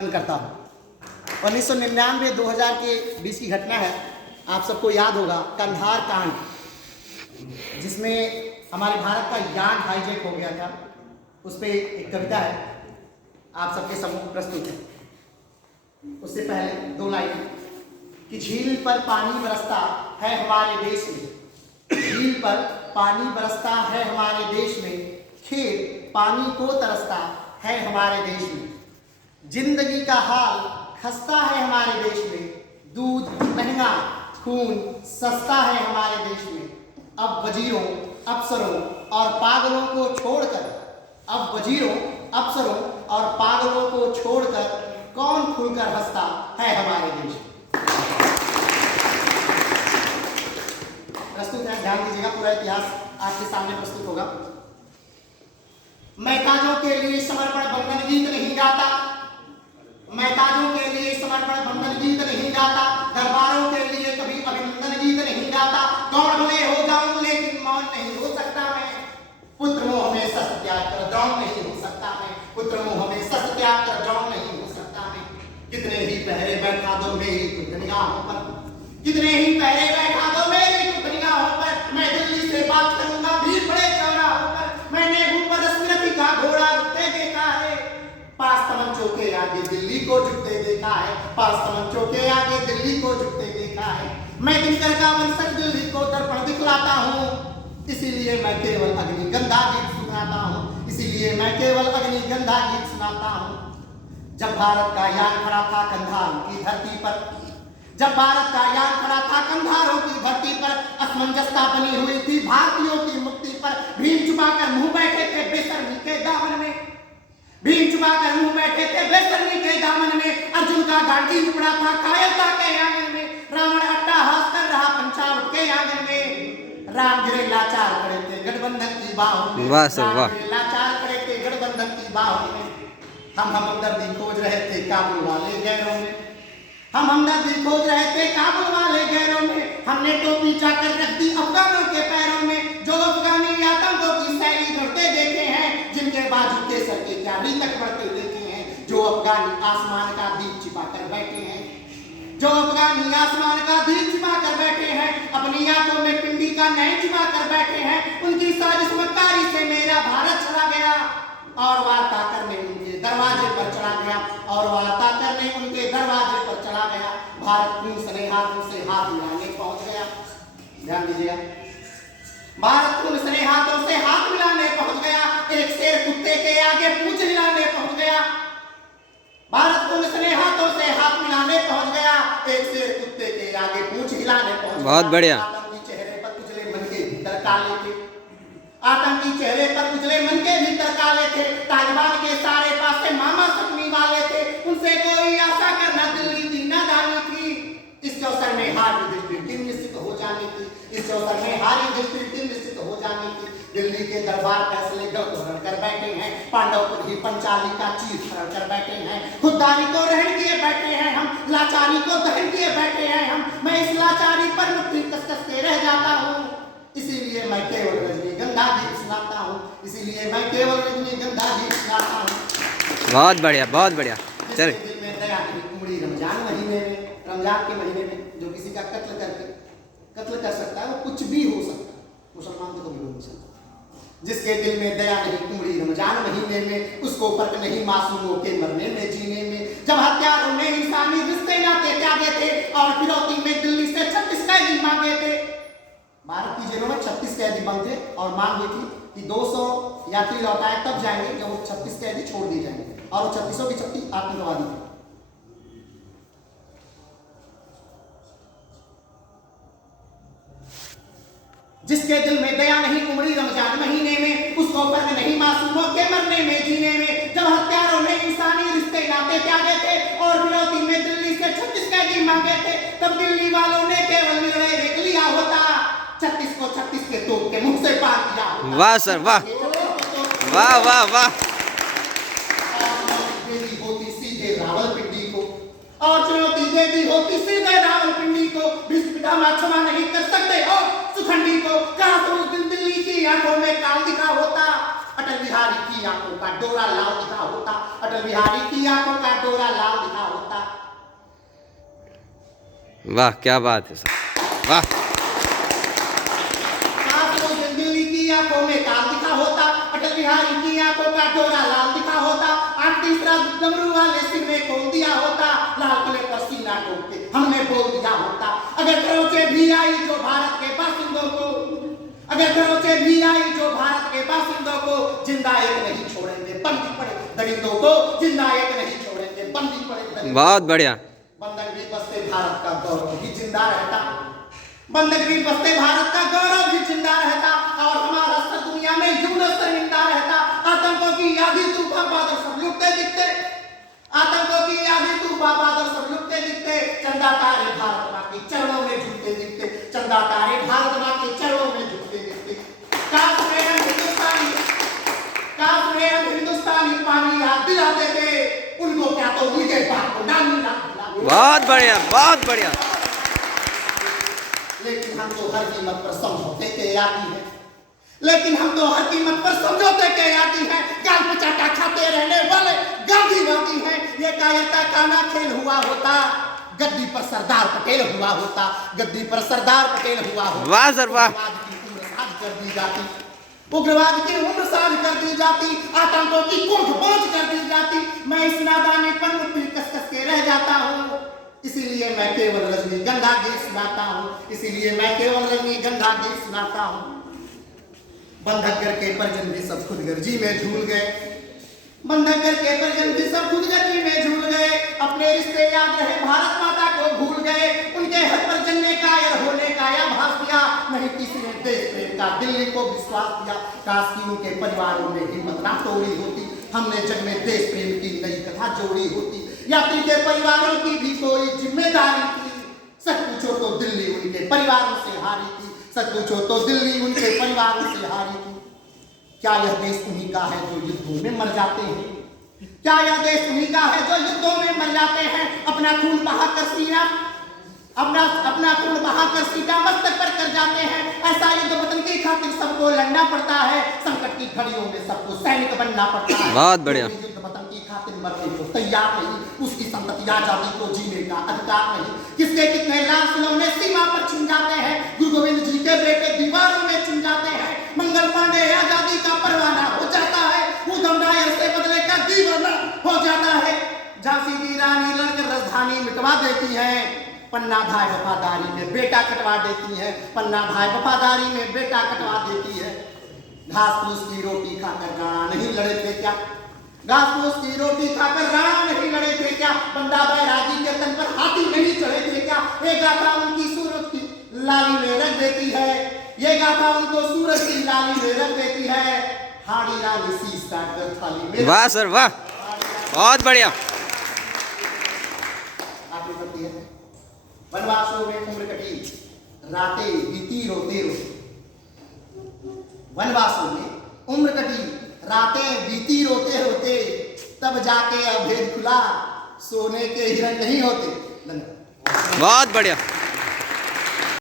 करता हूँ। 1999-2000 के बीच की घटना है। आप सबको याद होगा कंधार कांड, जिसमें हमारे भारत का यान हाईजैक हो गया था। उस पर एक कविता है, आप सबके सम्मुख प्रस्तुत है। उससे पहले दो लाइन कि झील पर पानी बरसता है हमारे देश में, झील पर पानी बरसता है हमारे देश में, खेत पानी को तरसता है हमारे देश में, जिंदगी का हाल खस्ता है हमारे देश में, दूध महंगा खून सस्ता है हमारे देश में। अब वजीरों अफसरों और पागलों को छोड़कर, अब वजीरों अफसरों और पागलों को छोड़कर कौन खुलकर हंसता है हमारे देश में। प्रस्तुत है, ध्यान दीजिएगा, पूरा इतिहास आपके सामने प्रस्तुत होगा। मैं ताजों के लिए समर्पण बंधन गीत नहीं गाता, मैं ताजों के लिए समर्पण बंधन गीत नहीं गाता, दरबारों के लिए कभी अभिनंदन गीत नहीं गाता। गौण भले हो जाऊं लेकिन मौन नहीं हो सकता मैं, पुत्र मोह में सत्य त्याग कर द्रोण नहीं हो सकता मैं, पुत्र मोह में सत्य त्याग कर द्रोण नहीं हो सकता मैं। कितने ही पहरे बैठा दो मेरी कुछ निगाहों पर, कितने ही पहरे बैठा दो मेरी कुछ निगाहों पर, मैं दिल्ली से बात करूंगा भीड़ बड़े चौराहों पर। मैंने ऊपर स्मृति का घोड़ा रुकते देखा है, पास तमंचों के आगे दिल्ली को झुकते देखा है, पास तमंचों के आगे दिल्ली को झुकते देखा है। मैं दिनकर का वंशज दिल्ली को दर्पण दिखलाता हूँ, इसीलिए मैं केवल अग्निगंधा गीत सुनाता हूँ, इसीलिए मैं केवल अग्निगंधा गीत सुनाता हूँ। जब भारत का यान खड़ा था कंधारों की धरती पर, जब भारत का यान खड़ा था कंधारों की धरती पर, असमंजसता बनी हुई थी भारतीयों की मुक्ति पर। भीम छुपाकर मुंह बैठे थे बेशर्मी के दामन में, भीम छुपाकर मुंह बैठे थे बेशर्मी के दामन में। अर्जुन का गांधी उपड़ा था कायरता के आंगन में, रावण अट्टहास कर रहा पंचावट के आंगन में। राम गिरे लाचार पड़े थे गठबंधन की बाहों में, राम गिरे लाचार पड़े थे गठबंधन की बाहों में। हम हमदर्दी खोज रहे थे काबुल वाले गैरों में, हम हमदर्दी खोज रहे थे काबुल वाले गैरों में। हमने टोपी चाकर रख दी अफगानों के पैरों में, जो अफगानी आतंकों की शैली बढ़ते देखे हैं, जिनके बाजू के सर के चाबी तक बढ़ते देखे हैं। जो अफगानी आसमान का दीप छिपा कर बैठे हैं, जो अफगानी आसमान का दीप छिपा कर बैठे हैं, अपनी आंखों में पिंडी का नैन छिपा कर बैठे हैं। उनकी साजिश मक्कारी से मेरा भारत चला गया और वार्ता करने उनके दरवाजे पर चला गया, और वार्ता करने उनके दरवाजे पर चला गया। भारत खून सने हाथों से हाथ मिलाने पहुंच गया। ध्यान दीजिएगा, भारत खून सने हाथों से हाथ मिलाने पहुंच गया, एक शेर कुत्ते के आगे पूंछ हिलाने पहुंच गया। भारत खून सने हाथों से हाथ मिलाने पहुंच गया, एक शेर कुत्ते के आगे पूंछ हिलाने पहुंच गया। बहुत बढ़िया। आतंकी चेहरे पर उजले मन के भीतर काले थे, आतंकी चेहरे पर उजले मन के भीतर काले थे। तालिबान के सारे पासे मामा सपनी वाले थे, उनसे कोई आशा करना दिल्ली की न जानी थी। इस अवसर में हारी दृष्टि टीम निश्चित हो जानी थी, इस अवसर में हारी दृष्टि टीम निश्चित हो जानी थी। दिल्ली के दरबार फैसले गढ़ कर बैठे हैं, पांडव पर ही पंचाली का चीर हरण कर बैठे हैं। खुददारी को रहन किए बैठे हैं हम, लाचारी को दहन किए बैठे हैं हम। मैं इस लाचारी पर मुट्ठी कस के रह जाता हूँ, इसीलिए मैं केवल रजनीगंधा गीत सुनाता हूँ, इसीलिए मैं केवल रजनीगंधा गीत सुनाता हूँ। बहुत बढ़िया, बहुत बढ़िया। चल दिल में दया की उमड़ी रमजान महीने में, रमजान के महीने में जो किसी का कत्ल कर सकता है, वो कुछ भी हो सकता है, मुसलमान तो कभी हो नहीं सकता। जिसके दिल में दया नहीं उमड़ी रमजान महीने में, उसको फर्क नहीं मासूमों के मरने में जीने में। जब हत्यारों ने इंसानी रिश्ते नाते त्यागे थे और फिरौती में दिल्ली से 36 कैदी मांगे थे। भारत की जेलों में 36 कैदी बंद थे और मांग हुई थी कि 200 यात्री लौटाए तब जाएंगे जब वो 36 कैदी छोड़ दिए जाएंगे, और वो 36 की 36 आतंकवादी थे। जिसके दिल में दया नहीं उमड़ी रमजान महीने में, उसको फर्क नहीं मासूमों के मरने में जीने में। जब हत्यारों ने इंसानी रिश्ते नाते त्यागे थे और फिरौती में दिल्ली से 36 कैदी मांगे थे, तब दिल्ली वालों ने केवल निर्णय देख लिया होता, 36 को 36 के तोप के मुंह से पार किया होता। वाह सर, वाह वाह वाह वाह। होती सीधे रावलपिंडी को, और चुनौती दे दी होती सीधे रावलपिंडी को। पितामह क्षमा नहीं कर सकते और सुखंडी को, कहा तो उस दिन दिल्ली की आंखों में काल दिखा होता, अटल बिहारी की आंखों का डोरा लाल दिखा होता, अटल बिहारी की आंखों का डोरा लाल वाह क्या बात है सर, वाह। काश वो दिल्ली की आंखों में काल दिखा होता, अटल बिहारी की आंखों का डोरा लाल दिखा होता, आठ तीसरा डमरू वाले सिर में खोल दिया होता, लाल किले पर सीना ठोक के हमने बोल दिया होता। अगर खरोचे भी आई जो भारत के बासिंदों को, अगर खरोचे भी आई जो भारत के बासिंदों को, जिंदा एक नहीं छोड़ेंगे बंदी पड़े दरिंदों को, जिंदा एक नहीं छोड़ेंगे बंदी पड़े दरिंदों। बहुत बढ़िया। बंधक भी बसते भारत का गौरव भी जिंदा रहता, बंधक भी बसते भारत का गौरव भी जिंदा रहता, और हमारा सर दुनिया में यूं न शर्मिंदा रहता। आतंकों की यादी तूफान बादल सब लुटते दिखते, आतंकों की यादी तूफान बादल सब लुटते दिखते, चंदा तारे भारत मां के चरणों में झुकते दिखते, चंदा तारे भारत मां के चरणों में झुकते दिखते। काश में हम हिंदुस्तानी, काश में हम हिंदुस्तानी पानी याद दिलाते थे उनको, क्या तो उनके बाप को नाम मिला। बहुत बढ़िया, बहुत बढ़िया। लेकिन हम तो हर कीमत पर समझौते के आती है, लेकिन हम तो हर कीमत पर समझौते के आती है। गाल पे चाटा खाते रहने वाले गांधीवादी हैं। ये कायरता का ना खेल हुआ होता, गद्दी पर सरदार पटेल हुआ होता, गद्दी पर सरदार पटेल हुआ होता। वाह सर वाह। कर दी जाती, उग्रवाद की उम्र साज कर दी जाती, आतंकों की कोख बोझ कर दी जाती। मैं इस नादानी पर मुट्ठी कस कस के रह जाता हूँ, इसीलिए मैं केवल रजनीगंधा गीत सुनाता हूँ, इसीलिए मैं केवल रजनीगंधा गीत सुनाता हूँ। बंधक घर के परिजन भी सब खुदगर्जी में झूल गए, बंधक घर के परिजन भी सब खुदगर्जी में झूल गए। अपने रिश्ते याद रहे भारत माता को भूल गए, उनके हक पर जन्ने कायर होने का आभास दिया, नहीं किसी ने देश प्रेम का दिल्ली को विश्वास दिया। काश की उनके परिवारों में हिम्मत ना तोड़ी होती, हमने जग में देश प्रेम की नई कथा जोड़ी होती। यात्री के परिवारों की भी कोई जिम्मेदारी थी, सच पूछो तो दिल्ली उनके परिवारों से हारी थी, सच पूछो तो दिल्ली उनके परिवारों से हारी थी। क्या यह देश उन्हीं का है जो युद्धों में मर जाते हैं, क्या यह देश उन्हीं का है जो युद्धों में मर जाते हैं। अपना खून बहाकर सीना, अपना खून बहाकर सीधा मस्तक पर कर जाते हैं। ऐसा युद्ध वतन की खातिर सबको लड़ना पड़ता है, संकट की घड़ियों में सबको सैनिक बनना पड़ता है। बहुत बढ़िया। युद्ध वतन की खातिर मरने को तैयार नहीं, उसकी संतति आजादी को जीने का अधिकार नहीं। किसके कितने लाश लौने सीमा पर छिन जाते हैं, गुरु गोविंद जी के बेटे दीवारों में चुन जाते हैं। मंगल पांडे आजादी का परवाना हो जाता है, उधम नायर से बदले का दीवाना हो जाता है। झांसी की रानी लड़कर राजधानी मिटवा देती है, पन्ना भाई वफादारी में बेटा कटवा देती है, पन्ना भाई वफादारी में बेटा कटवा देती है। घास फूस की रोटी खाकर राणा नहीं लड़े थे क्या, घास फूस की रोटी खाकर राणा नहीं लड़े थे क्या, बंदा बैरागी के तन पर हाथी नहीं चढ़े थे क्या। ये गाथा उनकी सूरत की लाली में रख देती है, ये गाथा उनको सूरज की लाली में रख देती है। हाड़ी रानी शीश काटकर थाली में। वाह सर वाह, बहुत बढ़िया। आगे बढ़ती है। वनवासों में उम्र कटी रातें बीती रोते रोते, वनवासों में उम्र कटी रातें बीती रोते रोते, तब जाके अभेद खुला सोने के हिरण नहीं होते। बहुत बढ़िया।